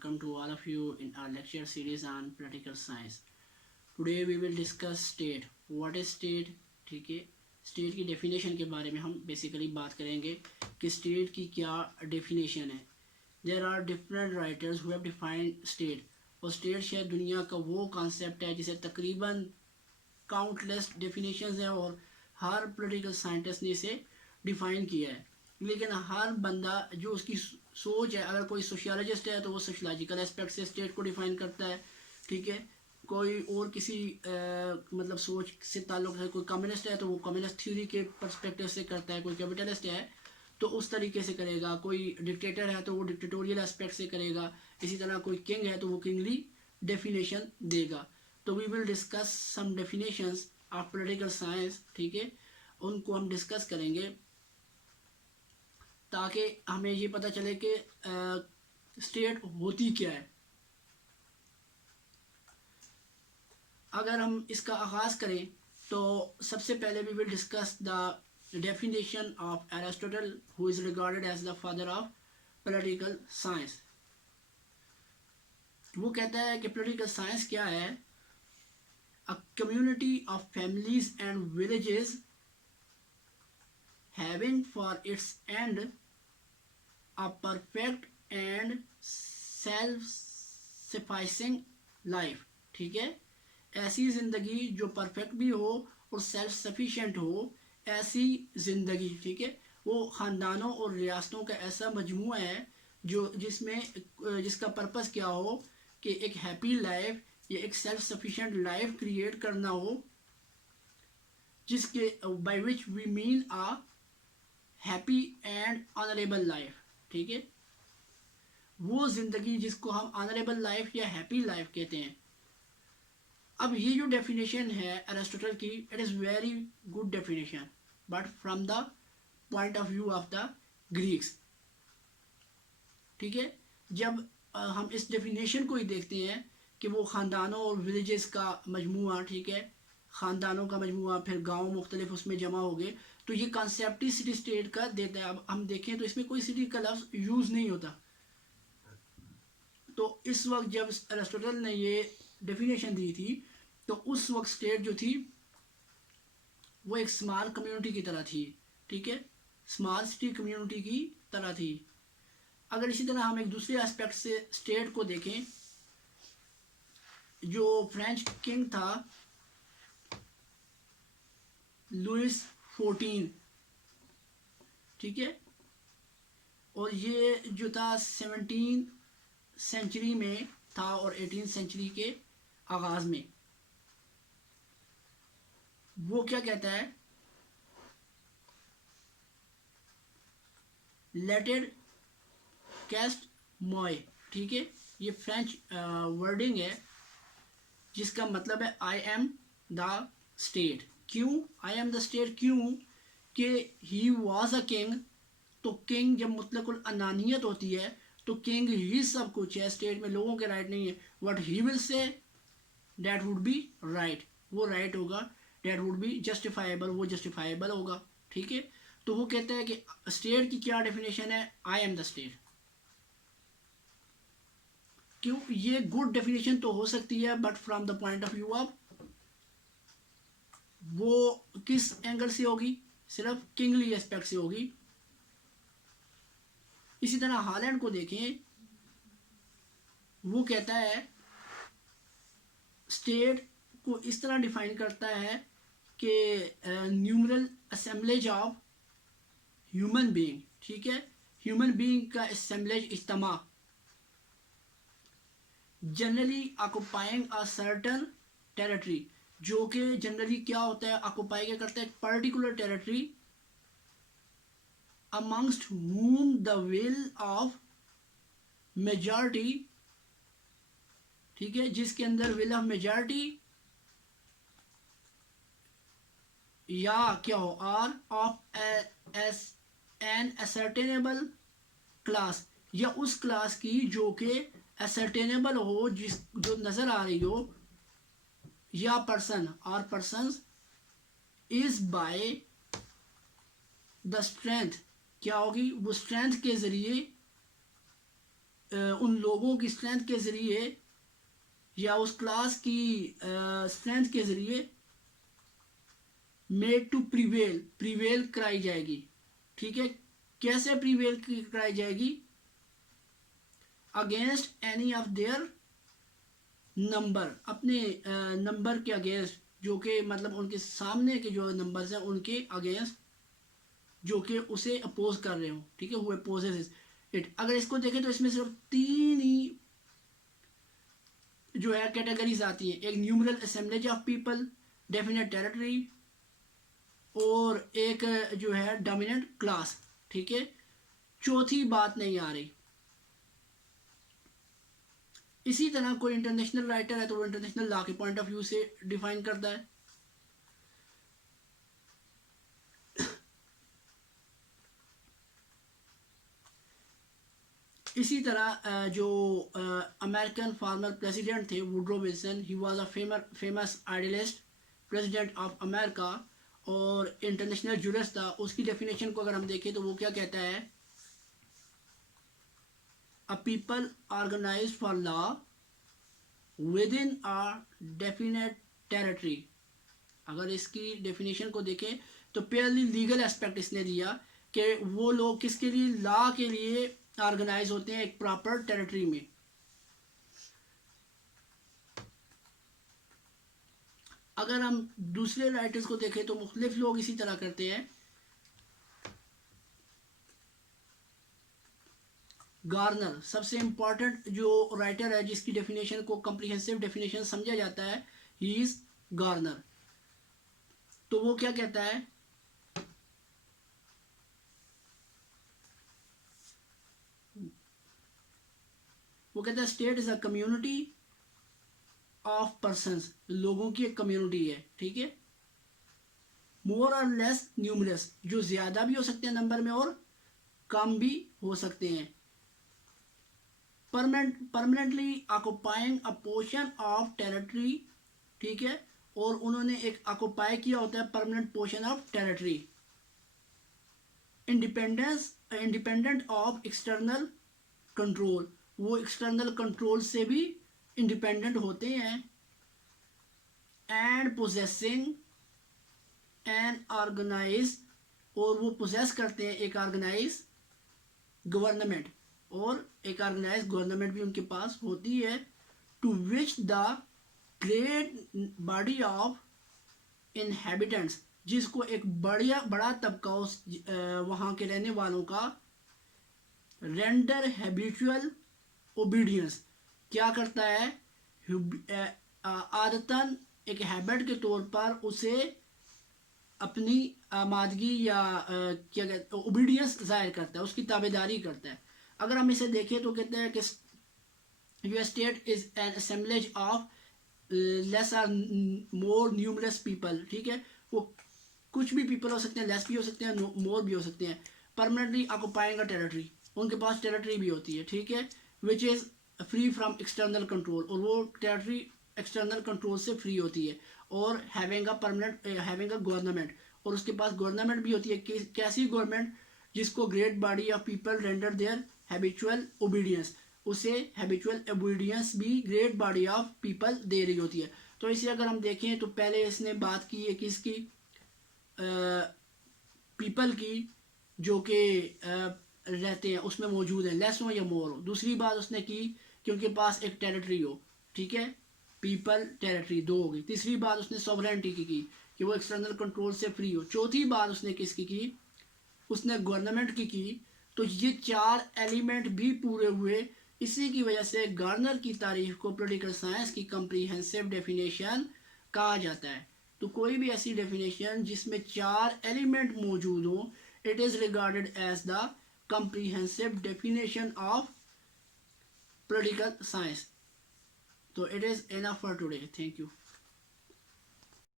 welcome to all of you in our lecture series on political science. Today we will discuss state. What is state? ठीक है, state की definition के बारे में हम basically बात करेंगे कि स्टेट की क्या डेफिनेशन है. There are different writers who have defined state. और स्टेट शायद दुनिया का वो कॉन्सेप्ट है जिसे तकरीबन काउंटलेस डेफिनेशंस हैं और हर पॉलिटिकल साइंटिस्ट ने इसे डिफाइन किया है. लेकिन हर बंदा जो उसकी सोच है, अगर कोई सोशियोलॉजिस्ट है तो वो सोशलॉजिकल एस्पेक्ट से स्टेट को डिफाइन करता है. ठीक है, कोई और किसी मतलब सोच से ताल्लुक़ है, कोई कम्युनिस्ट है तो वो कम्युनिस्ट थ्योरी के पर्सपेक्टिव से करता है, कोई कैपिटलिस्ट है तो उस तरीके से करेगा, कोई डिक्टेटर है तो वो डिक्टेटोरियल एस्पेक्ट से करेगा, इसी तरह कोई किंग है तो वो किंगली डेफिनेशन देगा. तो we will discuss some definitions of political science. ठीक है, उनको हम डिस्कस करेंगे ताकि हमें ये पता चले कि स्टेट होती क्या है. अगर हम इसका आगाज़ करें तो सबसे पहले we will discuss the definition of Aristotle who is regarded as the father of political science. वो कहता है कि पॉलिटिकल साइंस क्या है? A community of families and villages having for its end a perfect and self-sufficing life. ठीक है, ऐसी ज़िंदगी जो परफेक्ट भी हो और सेल्फ सफिशेंट हो, ऐसी ज़िंदगी. ठीक है, वो ख़ानदानों और रियासतों का ऐसा मजमूआ है जो जिसका पर्पस क्या हो कि एक हैप्पी लाइफ या एक सेल्फ सफिशेंट लाइफ क्रिएट करना हो, जिसके by which we mean a happy and honourable life. ठीक है, वो ज़िंदगी जिसको हम ऑनरेबल लाइफ या हैप्पी लाइफ कहते हैं. अब ये जो डेफिनेशन है एरिस्टोटल की, it is very good definition but from the point of view of the Greeks. ठीक है, जब हम इस डेफिनेशन को ही देखते हैं कि वो ख़ानदानों और विलेजेस का मजमूआ, ठीक है, ख़ानदानों का मजमूआ, फिर गाँव मुख्तलिफ उसमें जमा हो गए, तो ये कॉन्सेप्ट ही सिटी स्टेट का देता है. अब हम देखें तो इसमें कोई सिटी का लफ्ज़ यूज़ नहीं होता. तो इस वक्त जब एरिस्टोटल ने ये डेफिनेशन दी थी तो उस वक्त स्टेट जो थी वो एक स्मॉल कम्युनिटी की तरह थी. ठीक है, स्मॉल सिटी कम्युनिटी की तरह थी. अगर इसी तरह हम एक दूसरे एस्पेक्ट से स्टेट को देखें, जो फ्रेंच किंग था लुइस 14, ठीक है, और ये जो था 17 सेंचुरी में था और 18 सेंचुरी के आगाज़ में. वो क्या कहता है? लेटेड कैस्ट मॉय. ठीक है, ये फ्रेंच वर्डिंग है जिसका मतलब है आई एम द स्टेट. क्यों आई एम द स्टेट? क्यों कि ही वॉज अ किंग. तो किंग जब मुतलकुल अनानियत होती है तो किंग ही सब कुछ है, स्टेट में लोगों के राइट नहीं है. What he will say that would be right, वो राइट होगा. दैट वुड बी जस्टिफाइबल, वो जस्टिफाइबल होगा. ठीक है, तो वो कहता है कि स्टेट की क्या डेफिनेशन है? I am the state. क्यों? ये गुड डेफिनेशन तो हो सकती है but from the point of view of, वो किस एंगल से होगी? सिर्फ किंगली एस्पेक्ट से होगी. इसी तरह हॉलैंड को देखें, वो कहता है स्टेट को इस तरह डिफाइन करता है कि numeral assemblage of human being. ठीक है, ह्यूमन बीइंग का असेंबलेज, इज्तिमा, generally occupying a certain territory. जो कि जनरली क्या होता है, ऑक्युपाई क्या करता है? एक particular territory amongst whom the will of majority, ठीक है, जिसके अंदर will of majority या क्या हो, or of as an ascertainable class, या उस क्लास की जो कि ascertainable हो, जो नज़र आ रही हो, या पर्सन और persons is by the strength, क्या होगी? वो स्ट्रेंथ के ज़रिए उन लोगों की स्ट्रेंथ के ज़रिए या उस क्लास की स्ट्रेंथ के ज़रिए मेड टू प्रिवेल कराई जाएगी। ठीक है, कैसे प्रिवेल कराई जाएगी? Against any of their number, अपने नंबर के अगेंस्ट, जो कि मतलब उनके सामने के जो नंबर्स हैं उनके अगेंस्ट, जो कि उसे अपोज कर रहे हो। ठीक है, हुए अपोजेस इट। अगर इसको देखें तो इसमें सिर्फ 3 ही जो है कैटेगरीज आती हैं, एक numeral assemblage of people, definite territory, और एक जो है डोमिनेंट क्लास। ठीक है, चौथी बात नहीं आ रही। इसी तरह कोई इंटरनेशनल राइटर है तो वो इंटरनेशनल लॉ के पॉइंट ऑफ व्यू से डिफाइन करता है। इसी तरह जो अमेरिकन फॉर्मर प्रेसिडेंट थे Woodrow Wilson, he was a famous idealist president of America और इंटरनेशनल जूरिस्ट था। उसकी डेफिनेशन को अगर हम देखें तो वो क्या कहता है? A people organised for law within a definite territory. अगर इसकी डेफिनेशन को देखें तो प्योरली लीगल एस्पेक्ट इसने दिया कि वो लोग किसके लिए, लॉ के लिए ऑर्गेनाइज होते हैं एक प्रॉपर टेरिटरी में। अगर हम दूसरे राइटर्स को देखें तो मुख्तलिफ लोग इसी तरह करते हैं। गार्नर सबसे इंपॉर्टेंट जो राइटर है जिसकी डेफिनेशन को कम्प्रिहेंसिव डेफिनेशन समझा जाता है, ही इज गार्नर। तो वो क्या कहता है? वो कहता है state is a community of persons, लोगों की एक कम्युनिटी है। ठीक है, मोर और लेस न्यूमरस, जो ज्यादा भी हो सकते हैं नंबर में और कम भी हो सकते हैं। Permanently occupying a portion of territory. ठीक है, और उन्होंने एक ऑक्युपाई किया होता है permanent portion of territory. Independent of external control, वो एक्सटर्नल कंट्रोल से भी इंडिपेंडेंट होते हैं। एंड पोजेसिंग एन ऑर्गेनाइज, और वो पोजेस करते हैं एक ऑर्गेनाइज गवर्नमेंट, और एक ऑर्गेनाइज गवर्नमेंट भी उनके पास होती है। To which the great body of inhabitants, जिसको एक बड़ा तबका उस वहाँ के रहने वालों का रेंडर हैबिचुअल ओबीडियंस, क्या करता है? आदतन एक हैबिट के तौर पर उसे अपनी आमादगी या क्या कहते हैं ओबीडियंस जाहिर करता है, उसकी ताबेदारी करता है। अगर हम इसे देखें तो कहते हैं कि your state is an assemblage of less or more numerous people. ठीक है, वो कुछ भी पीपल हो सकते हैं, लेस भी हो सकते हैं, मोर भी हो सकते हैं। परमानेंटली ऑक्युपाइंग अ टेरिटरी, उनके पास टेरिटरी भी होती है। ठीक है, which is free from external control, और वो टेरिटरी एक्सटर्नल कंट्रोल से फ्री होती है। और हैविंग अ गवर्नमेंट, और उसके पास गवर्नमेंट भी होती है। कैसी गवर्नमेंट? जिसको great body of people render their habitual obedience, उसे हैबिचुअल ओबीडियंस भी ग्रेट बॉडी ऑफ पीपल दे रही होती है। तो इसे अगर हम देखें तो पहले इसने बात की है किसकी? पीपल की, जो कि रहते हैं उसमें मौजूद है, लेस हो या मोर हो। दूसरी बात उसने की कि उनके पास एक टेरिटरी हो। ठीक है, पीपल टेरिटरी, दो हो गई। तीसरी बात उसने सॉवरेनिटी की कि वो एक्सटर्नल कंट्रोल से फ्री हो। चौथी बात उसने किसकी की? उसने गवर्नमेंट की। तो ये 4 एलिमेंट भी पूरे हुए। इसी की वजह से गार्नर की तारीफ को पॉलिटिकल साइंस की कम्प्रीहेंसिव डेफिनेशन कहा जाता है। तो कोई भी ऐसी डेफिनेशन जिसमें 4 एलिमेंट मौजूद हो, it is regarded as the comprehensive definition of political science. So it is enough for today. Thank you.